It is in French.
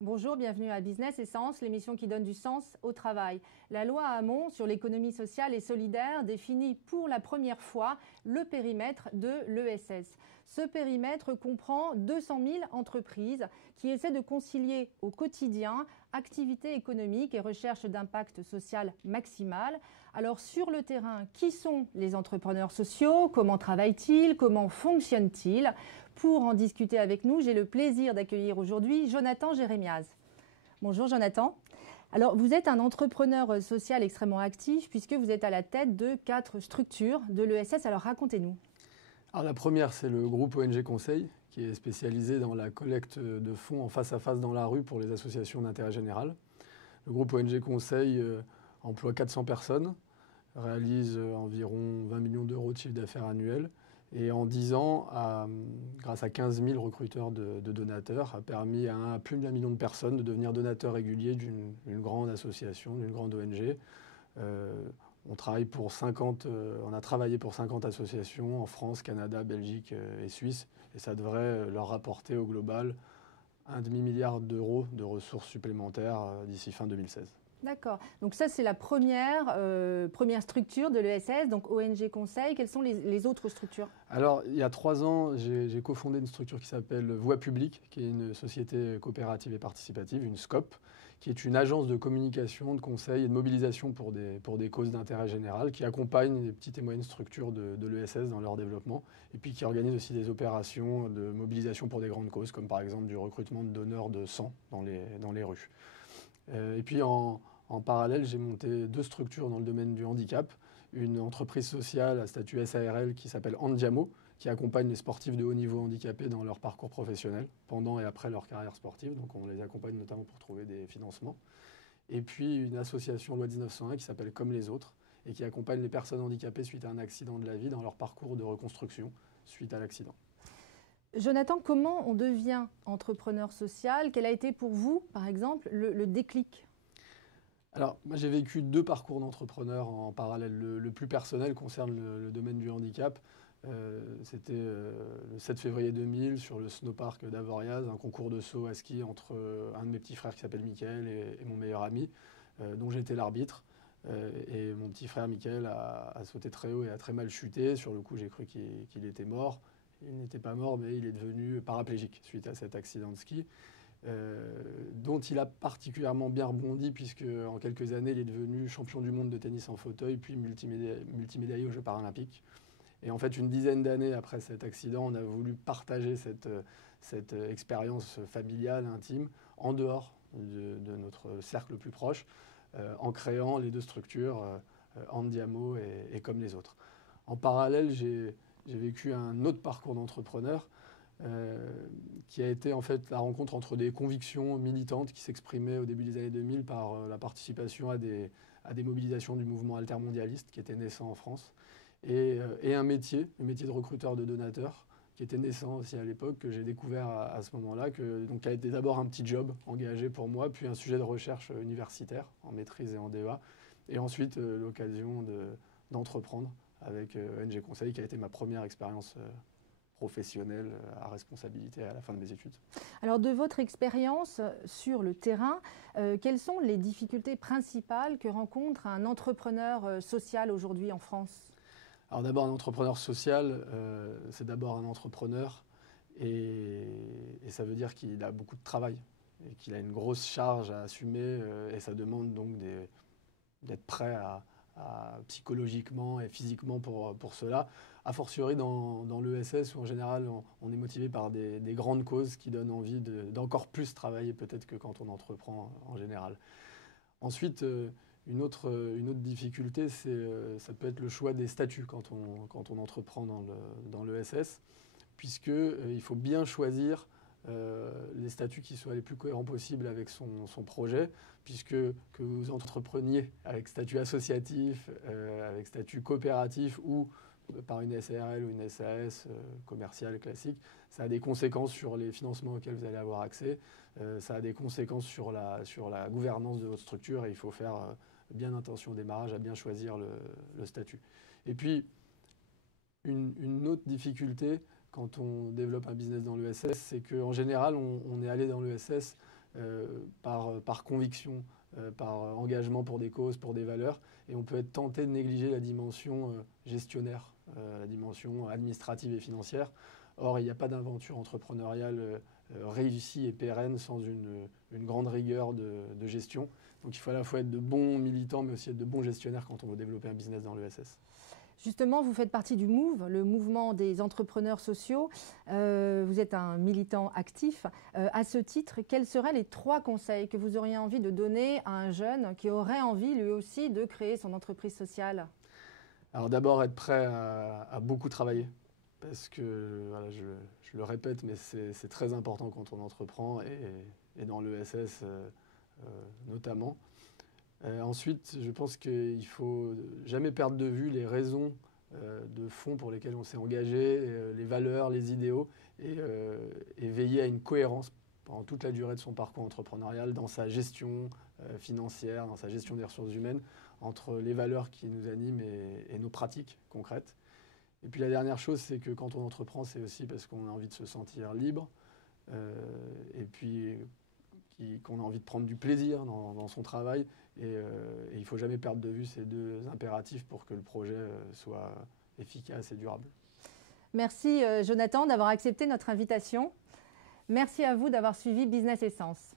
Bonjour, bienvenue à Business Essence, l'émission qui donne du sens au travail. La loi Hamon sur l'économie sociale et solidaire définit pour la première fois le périmètre de l'ESS. Ce périmètre comprend 200 000 entreprises qui essaient de concilier au quotidien activité économique et recherche d'impact social maximal. Alors sur le terrain, qui sont les entrepreneurs sociaux? Comment travaillent-ils? Comment fonctionnent-ils? Pour en discuter avec nous, j'ai le plaisir d'accueillir aujourd'hui Jonathan Jérémiaz. Bonjour Jonathan. Alors vous êtes un entrepreneur social extrêmement actif puisque vous êtes à la tête de 4 structures de l'ESS. Alors racontez-nous. Alors la première, c'est le groupe ONG Conseil, qui est spécialisé dans la collecte de fonds en face à face dans la rue pour les associations d'intérêt général. Le groupe ONG Conseil emploie 400 personnes, réalise environ 20 millions d'euros de chiffre d'affaires annuel et en 10 ans, grâce à 15 000 recruteurs de donateurs, a permis à plus d'1 million de personnes de devenir donateurs réguliers d'une grande association, d'une grande ONG. On a travaillé pour 50 associations en France, Canada, Belgique et Suisse. Et ça devrait leur rapporter au global un demi-milliard d'euros de ressources supplémentaires d'ici fin 2016. D'accord. Donc ça, c'est la première structure de l'ESS, donc ONG Conseil. Quelles sont les autres structures? Alors, il y a 3 ans, j'ai cofondé une structure qui s'appelle Voix Publique, qui est une société coopérative et participative, une SCOP, qui est une agence de communication, de conseil et de mobilisation pour des causes d'intérêt général, qui accompagne les petites et moyennes structures de l'ESS dans leur développement, et puis qui organise aussi des opérations de mobilisation pour des grandes causes, comme par exemple du recrutement de donneurs de sang dans les rues. Et puis en parallèle, j'ai monté 2 structures dans le domaine du handicap. Une entreprise sociale à statut SARL qui s'appelle Andiamo, qui accompagne les sportifs de haut niveau handicapés dans leur parcours professionnel, pendant et après leur carrière sportive. Donc on les accompagne notamment pour trouver des financements. Et puis une association Loi 1901 qui s'appelle Comme les autres et qui accompagne les personnes handicapées suite à un accident de la vie dans leur parcours de reconstruction suite à l'accident. Jonathan, comment on devient entrepreneur social? Quel a été pour vous, par exemple, le déclic? Alors, moi j'ai vécu 2 parcours d'entrepreneur en parallèle. Le plus personnel concerne le domaine du handicap. C'était le 7 février 2000 sur le snowpark d'Avoriaz, un concours de saut à ski entre un de mes petits frères qui s'appelle Mickaël et mon meilleur ami, dont j'étais l'arbitre. Et mon petit frère Mickaël a sauté très haut et a très mal chuté. Sur le coup, j'ai cru qu'il était mort. Il n'était pas mort, mais il est devenu paraplégique suite à cet accident de ski. Dont il a particulièrement bien rebondi puisque en quelques années il est devenu champion du monde de tennis en fauteuil puis multimédaillé aux Jeux paralympiques. Et en fait une dizaine d'années après cet accident, on a voulu partager cette expérience familiale, intime, en dehors de notre cercle le plus proche, en créant les 2 structures, Andiamo et Comme les autres. En parallèle, j'ai vécu un autre parcours d'entrepreneur qui a été en fait la rencontre entre des convictions militantes qui s'exprimaient au début des années 2000 par la participation à des mobilisations du mouvement altermondialiste qui était naissant en France, et un métier, le métier de recruteur de donateurs, qui était naissant aussi à l'époque, que j'ai découvert à ce moment-là, donc qui a été d'abord un petit job engagé pour moi, puis un sujet de recherche universitaire en maîtrise et en DEA, et ensuite l'occasion d'entreprendre avec ONG Conseil, qui a été ma première expérience professionnelle à responsabilité à la fin de mes études. Alors de votre expérience sur le terrain, quelles sont les difficultés principales que rencontre un entrepreneur social aujourd'hui en France? Alors d'abord, un entrepreneur social, c'est d'abord un entrepreneur et ça veut dire qu'il a beaucoup de travail et qu'il a une grosse charge à assumer et ça demande donc d'être prêt psychologiquement et physiquement pour cela. A fortiori dans l'ESS où en général on est motivé par des grandes causes qui donnent envie d'encore plus travailler peut-être que quand on entreprend en général. Ensuite, une autre difficulté, ça peut être le choix des statuts quand on entreprend dans l'ESS, puisqu'il faut bien choisir les statuts qui soient les plus cohérents possibles avec son projet, puisque que vous entrepreniez avec statut associatif, avec statut coopératif ou par une SARL ou une SAS commerciale classique, ça a des conséquences sur les financements auxquels vous allez avoir accès, ça a des conséquences sur la gouvernance de votre structure et il faut faire bien attention au démarrage, à bien choisir le statut. Et puis, une autre difficulté quand on développe un business dans l'ESS, c'est qu'en général, on est allé dans l'ESS par conviction, par engagement pour des causes, pour des valeurs. Et on peut être tenté de négliger la dimension gestionnaire, la dimension administrative et financière. Or, il n'y a pas d'aventure entrepreneuriale réussie et pérenne sans une grande rigueur de gestion. Donc il faut à la fois être de bons militants, mais aussi être de bons gestionnaires quand on veut développer un business dans l'ESS. Justement, vous faites partie du MOVE, le mouvement des entrepreneurs sociaux. Vous êtes un militant actif. À ce titre, quels seraient les 3 conseils que vous auriez envie de donner à un jeune qui aurait envie lui aussi de créer son entreprise sociale? Alors d'abord, être prêt à beaucoup travailler. Parce que, voilà, je le répète, mais c'est très important quand on entreprend et dans l'ESS notamment. Ensuite, je pense qu'il ne faut jamais perdre de vue les raisons de fond pour lesquelles on s'est engagé, les valeurs, les idéaux, et veiller à une cohérence pendant toute la durée de son parcours entrepreneurial dans sa gestion financière, dans sa gestion des ressources humaines, entre les valeurs qui nous animent et nos pratiques concrètes. Et puis la dernière chose, c'est que quand on entreprend, c'est aussi parce qu'on a envie de se sentir libre, et puis qu'on a envie de prendre du plaisir dans son travail. Et il ne faut jamais perdre de vue ces 2 impératifs pour que le projet soit efficace et durable. Merci Jonathan d'avoir accepté notre invitation. Merci à vous d'avoir suivi Business Essence.